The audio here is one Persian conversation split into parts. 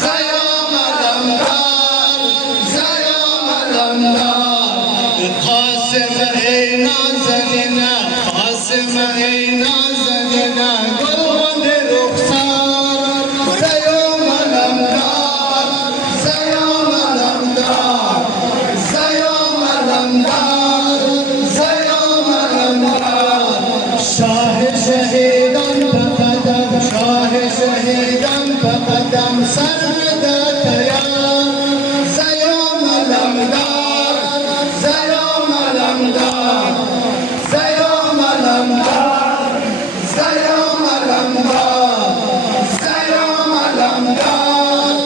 زیام علمدار زیام علمدار قاسم ای نازنینه قاسم ای نازنینه گلبن رخسار زیام علمدار زیام علمدار زیام علمدار زیام علمدار شاه شهیدان بقدم شاه شهیدان بقدم سر بدات یا زیام علمدار زیام علمدار زیام علمدار زیام علمدار زیام علمدار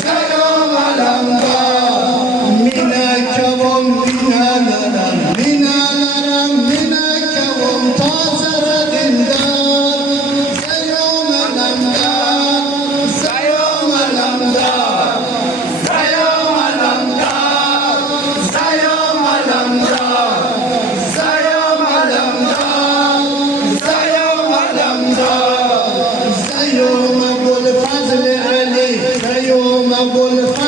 زیام علمدار مینکوم مینالرم مینالرم مینکوم تازر دلدار زیام علمدار زیام علمدار زیام علمدار زیام علمدار زیام علمدار زیام علمدار زیام ابوالفضل علی زیام ابوالفضل